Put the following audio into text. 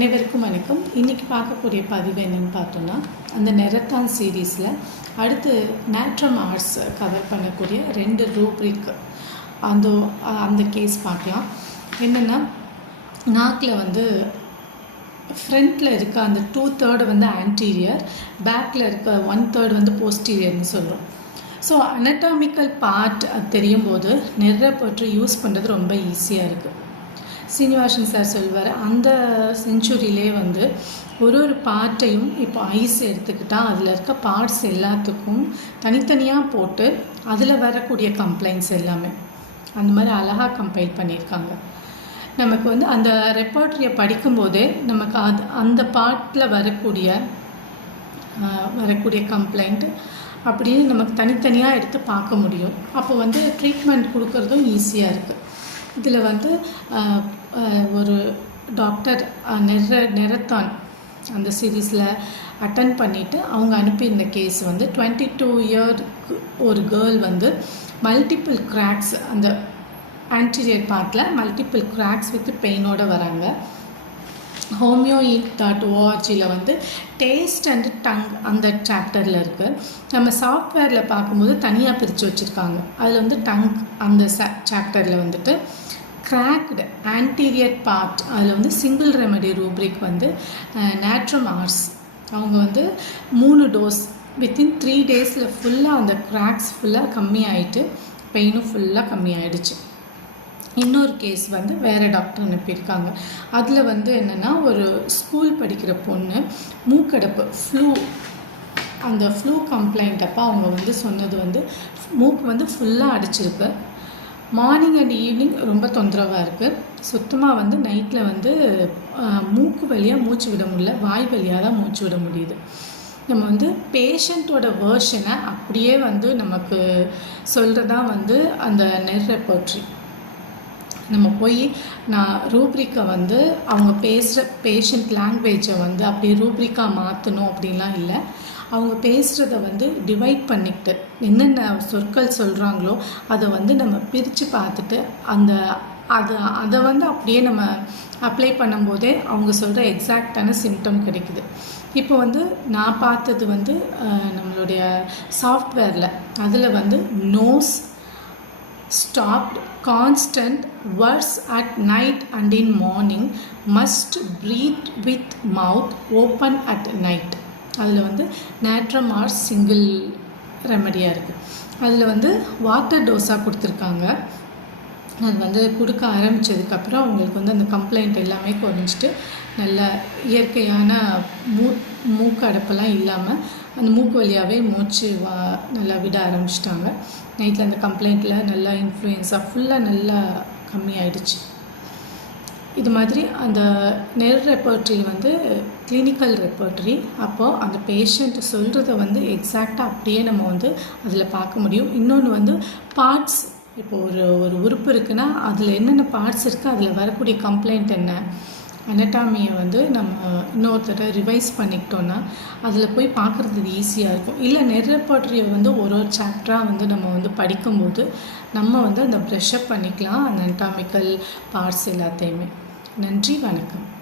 அனைவருக்கும் வணக்கம். இன்றைக்கி பார்க்கக்கூடிய பதிவு என்னன்னு பார்த்தோன்னா அந்த நெரத்தான் சீரீஸில் அடுத்து நேட்ரம் ஆர்ட்ஸ் கவர் பண்ணக்கூடிய ரெண்டு ரூப்ரிக் அந்த அந்த கேஸ் பார்க்கலாம். என்னென்னா நாக்கில் வந்து ஃப்ரண்ட்டில் இருக்க அந்த டூ தேர்டு வந்து ஆன்டீரியர் பேக்கில் இருக்க ஒன் தேர்ட் வந்து போஸ்டீரியர்னு சொல்கிறோம் ஸோ அனட்டாமிக்கல் பார்ட் அது தெரியும் போது நெர்ரை பற்றி யூஸ் பண்ணுறது ரொம்ப ஈஸியாக இருக்குது சீனிவாசன் சார் சொல்வார் அந்த செஞ்சுரியிலே வந்து ஒரு ஒரு பார்ட்டையும் இப்போ ஐஸ் எடுத்துக்கிட்டால் அதில் இருக்க பார்ட்ஸ் எல்லாத்துக்கும் தனித்தனியாக போட்டு அதில் வரக்கூடிய கம்ப்ளைண்ட்ஸ் எல்லாமே. அந்த மாதிரி அழகாக கம்பைல் பண்ணியிருக்காங்க. நமக்கு வந்து அந்த ரெப்பர்ட்ரியை படிக்கும்போதே நமக்கு அது அந்த பார்ட்டில் வரக்கூடிய வரக்கூடிய கம்ப்ளைண்ட் அப்படின்னு நமக்கு தனித்தனியாக எடுத்து பார்க்க முடியும். அப்போ வந்து ட்ரீட்மெண்ட் கொடுக்குறதும் ஈஸியாக இருக்குது இதில் வந்து ஒரு டாக்டர் நெர நெரத்தான் அந்த சீரீஸில் அட்டன் பண்ணிவிட்டு அவங்க அனுப்பியிருந்த கேஸ் வந்து டுவெண்ட்டி டூ இயர்க்கு ஒரு கேர்ள் வந்து மல்டிபிள் கிராக்ஸ் அந்த ஆன்டீரியர் பார்ட்டில் மல்டிபிள் கிராக்ஸ் வித் பெயினோடு வராங்க. ஹோமியோ இட் டாட் ஓஆர்ஜியில் வந்து டேஸ்ட் அண்ட் டங் அந்த சாப்டரில் இருக்குது நம்ம சாஃப்ட்வேரில் பார்க்கும்போது தனியாக பிரித்து வச்சுருக்காங்க. அதில் வந்து டங் அந்த சாப்டரில் வந்துட்டு கிராக்டு ஆன்டீரியர் பார்ட் அதில் வந்து சிங்கிள் ரெமெடி ரூப்ரிக் வந்து நேட்ரமார்ஸ் அவங்க வந்து மூணு டோஸ் வித்தின் த்ரீ டேஸில் ஃபுல்லாக அந்த கிராக்ஸ் ஃபுல்லாக கம்மியாயிட்டு பெயினும் ஃபுல்லாக கம்மியாயிடுச்சு. இன்னொரு கேஸ் வந்து வேறு டாக்டர் அனுப்பியிருக்காங்க. அதில் வந்து என்னென்னா ஒரு ஸ்கூல் படிக்கிற பொண்ணு மூக்கடைப்பு ஃப்ளூ அந்த ஃப்ளூ கம்ப்ளைண்ட் அப்போ அவங்க வந்து சொன்னது வந்து மூக்கு வந்து ஃபுல்லாக அடிச்சிருக்கு. மார்னிங் அண்ட் ஈவினிங் ரொம்ப தொந்தரவாக இருக்குது சுத்தமாக வந்து நைட்டில் வந்து மூக்கு வழியாக மூச்சு விட முடியல வாய் வழியாக தான் மூச்சு விட முடியுது. நம்ம வந்து பேஷண்ட்டோட வேர்ஷனை அப்படியே வந்து நமக்கு சொல்கிறதா வந்து அந்த நெர் ரெப்போட்ரி நம்ம போய் நான் ரூப்ரிக்கை வந்து அவங்க பேசுகிற பேஷண்ட் லாங்குவேஜை வந்து அப்படியே ரூப்ரிக்காக மாற்றணும் அப்படின்லாம் இல்லை. அவங்க பேசுகிறத வந்து டிவைட் பண்ணிக்கிட்டு என்னென்ன சொற்கள் சொல்கிறாங்களோ அதை வந்து நம்ம பிரித்து பார்த்துட்டு அந்த அதை அதை வந்து அப்படியே நம்ம அப்ளை பண்ணும்போதே அவங்க சொல்கிற எக்ஸாக்டான சிம்டம் கிடைக்குது. இப்போ வந்து நான் பார்த்தது வந்து நம்மளுடைய சாஃப்ட்வேரில் அதில் வந்து nose stopped constant words at night and in morning must breathe with mouth open at night அதில் வந்து நேட்ரம் ஆர் சிங்கிள் ரெமடியாக இருக்குது அதில் வந்து வாட்டர் டோஸாக கொடுத்துருக்காங்க அது வந்து கொடுக்க ஆரம்பித்ததுக்கப்புறம் அவங்களுக்கு வந்து அந்த கம்ப்ளைண்ட் எல்லாமே குறைஞ்சிட்டு நல்ல இயற்கையான மூ மூக்கு அடைப்பெல்லாம் இல்லாமல் அந்த மூக்கு வழியாகவே மூச்சு வா நல்லா விட ஆரம்பிச்சிட்டாங்க. நைட்டில் அந்த கம்ப்ளைண்ட்டில் நல்லா இன்ஃப்ளூயன்ஸாக ஃபுல்லாக நல்லா கம்மியாயிடுச்சு. இது மாதிரி அந்த நெல் ரெப்பர்ட்ரி வந்து கிளினிக்கல் ரெப்பர்ட்ரி அப்போது அந்த பேஷண்ட் சொல்கிறத வந்து எக்ஸாக்டாக அப்படியே நம்ம வந்து அதில் பார்க்க முடியும். இன்னொன்று வந்து பார்ட்ஸ் இப்போ ஒரு ஒரு உறுப்பு இருக்குன்னா அதில் என்னென்ன பார்ட்ஸ் இருக்குது அதில் வரக்கூடிய கம்ப்ளைண்ட் என்ன? அனட்டாமியை வந்து நம்ம இன்னொருத்தர ரிவைஸ் பண்ணிக்கிட்டோன்னா அதில் போய் பார்க்குறது ஈஸியாக இருக்கும். இல்லை நெருப்பற்றியை வந்து ஒரு ஒரு சாப்டராக வந்து நம்ம வந்து படிக்கும்போது நம்ம வந்து அந்த ப்ரெஷ்அப் பண்ணிக்கலாம் அந்த அனட்டாமிக்கல் பார்ட்ஸ் எல்லாத்தையுமே. நன்றி வணக்கம்.